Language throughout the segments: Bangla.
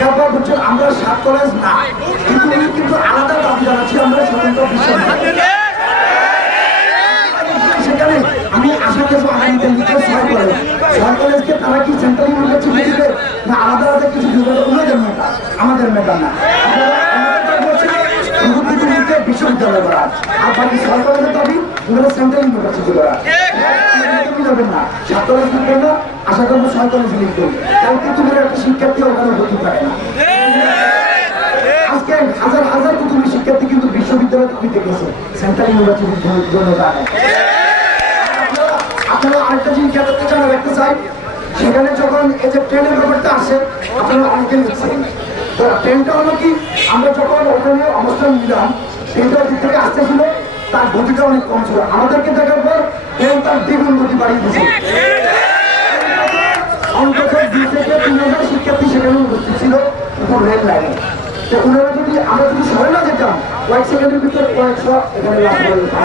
তারপর বলছেন আমরা সাত কলেজ না। কিন্তু উনি কিন্তু আলাদা দাবি জানাচ্ছি আমরা স্বতন্ত্র সেখানে আমি আশা করব আগামীতে লিখে ছয় কলেজ ছয় তারা কি সেন্ট্রাল ইউনিভার্সিটি দিবে, না আলাদা আলাদা কিছু দিবে আমাদের মেটা না। বিশ্ববিদ্যালয় করা আর বাকি ছয় দাবি সেন্ট্রাল ইউনিভার্সিটি করা যাবেন না। সাত কলেজ না আশা করব কলেজ লিখবেন কালকে তুমি একটা শিক্ষার্থী ওখানে ভর্তি থাকে আজকে হাজার হাজার কুতুবী শিক্ষার্থী কিন্তু বিশ্ববিদ্যালয় দাবি দেখেছে, সেন্ট্রাল ইউনিভার্সিটির জন্য জানে আপনারা আরেকটা জিনিস চান রাখতে চাই সেখানে যখন এই যে ট্রেনের ব্যাপারটা আসে, আপনারা অনেকে লিখছেন তো ট্রেনটা হলো কি, আমরা যখন ওখানে অবস্থান নিলাম, ট্রেনটা দিক থেকে আসতেছিল, তার গতিটা অনেক কম ছিল। আমাদেরকে দেখার পর ট্রেন তার দ্বিগুণ গতি বাড়িয়ে দিয়েছে। অন্তত দুই সেখানে ছিল উপর লাইনে তো ওনারা যদি আমরা যদি না যেতাম কয়েক সেকেন্ডের ভিতরে কয়েকশো এখানে লাভ করে যেতাম।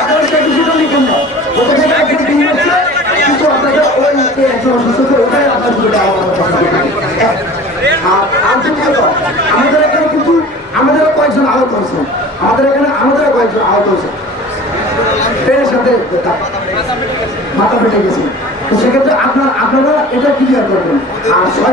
আপনারা সেই বিষয়টা লিখেন না। ওটা থেকে একদিকে দিয়ে যাচ্ছে, কিন্তু আপনাকে ওই যে একজন অসুস্থ ছিল, ওটাই আপনার ভিতরে আলাদা কথা বলতে হবে। এক। আর আর দ্বিতীয় আমাদের এখানে কিন্তু আমাদের কয়েকজন আহত হয়েছে আমাদের এখানে আমাদের কয়েকজন আহত হয়েছে ট্রেনের মাথা ফেটে গেছে সেক্ষেত্রে আপনার আপনারা এটা ক্লিয়ার করবেন। আর